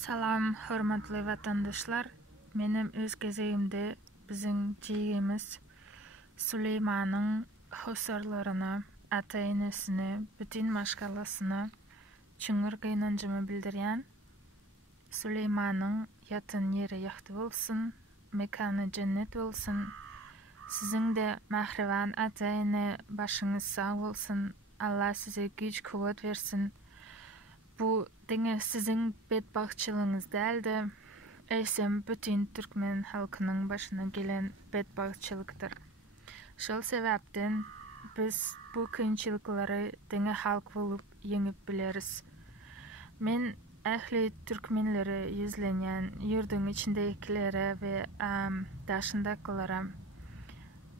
Salam, hörmetli vatandaşlar. Menim öz gezegimde bizim jegimiz Süleyman'ın husarlarına, ata-enesine, bütün maşgalasına çüngür gıynancımı bildiryen. Süleyman'ın yatın yeri yaxtı bolsun, mekanı cennet bolsun. Sizin de mahrivan ata-ene başınız sağ bolsun. Allah size güç kuvvet versin. Bu denge sizin bedbahtçılığınız değildi. Eysem bütün Türkmen halkının başına gelen bedbahtçılıktır. Şol sebepten biz bu kıyınçılıkları denge halk bulup yengip bileriz. Men ähli Türkmenleri yüzlenyen yurdun içindekilere ve daşındakilara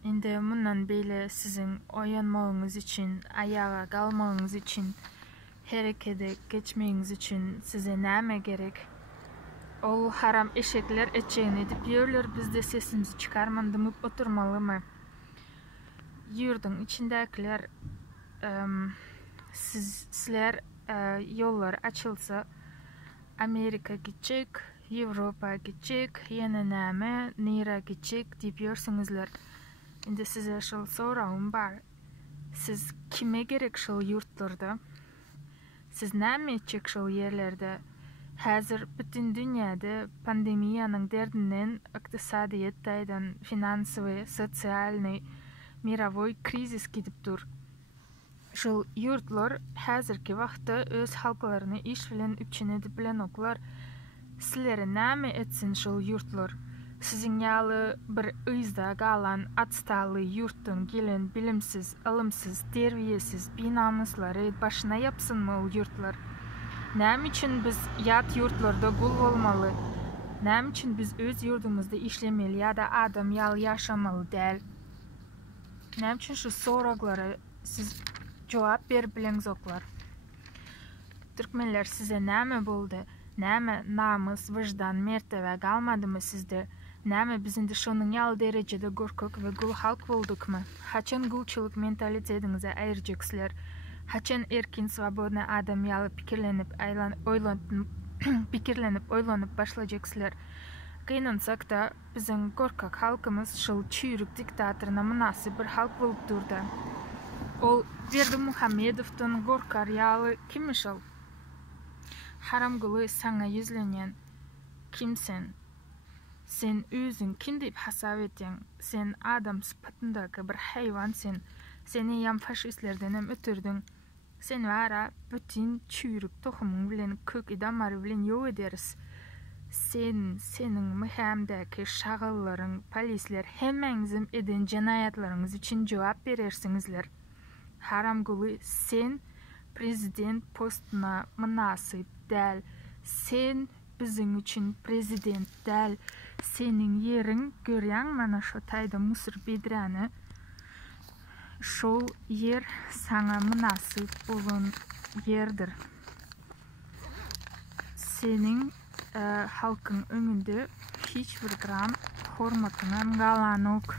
indi bundan beyle sizin oyanmağınız için, ayağa kalmağınız için, harekete geçmeyiniz için size näme gerek? O haram eşekler etçeğini edip yörler, biz de sesimizi çıkarmandımıp oturmalı mı? Yurdun içindekiler sizler yollar açılsa Amerika gidecek, Avrupa gidecek, yine näme nira gidecek deyip yörsünüzler. Indi size şol sorağım var. Siz kime gerek şol yurtlarda? Siz näme etjek şol yerlerde? Hazır bütün dünyada pandemiyanın derdinden, iqtisadiyet daydan, finansivi, sotsialni, miravoy krizis gidip dur. Şol yurtlar hazırki vaqtda öz halklarını iş bilen üpçenedi bilen oklar. Sizlere näme etsin şol yurtlar? Sizin yalı bir ıyızda galan atstalı yurtun gelen bilimsiz, alımsız, terbiyesiz, binamusları başına yapsın mı o yurtlar? Näme için biz yat yurtlarda gul olmalı? Näme için biz öz yurdumuzda işlemeli ya da adam yal yaşamalı değil? Näme için şu soraglara siz cevap ber bileniz oklar? Türkmenler size näme boldu? Näme namus, vicdan, mertebe kalmadı mı sizde? Näme bizinde şonun yal derecede gorkak ve gul halk bolduk mu? Haçan gulçılık mentalitetinize ayırjaksızlar? Haçan erkin, svobodna adam yalı pikirlenip oylanıp başlayacaksızlar? Kıynansak da bizim gorkak halkımız şol çüyrük diktatoruna münasip bir halk bolup durdu. Ol Berdi Muhammedov'tan gorkar yalı kimmiş ol? Haram gulu sana yüzlenyen kimsen? Sen özün kim deyip hasap etyen? Sen adam sıfatındaki bir hayvansın. Seni yam faşistlerden hem ötürdün. Sen vara bütün çüyrük tohumun bilen kök idamları bilen yok ederiz. Senin mühemdeki şağılların, polisler hemmengizim eden cinayetlarınız için cevap verersinizler. Haram gulu sen prezident postuna münasip değil. Sen bizim için prezident değil. Senin yerin göryan mana şu tayda Mısır Bedrani. Şol yer sana münasip olan yerdir. Senin halkın önünde hiçbir gram hormatına galan yok.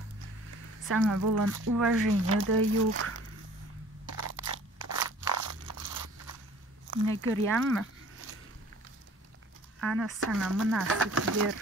Sana bulan уважение da yok. Ne göryan mı? Ana sana münasip yer.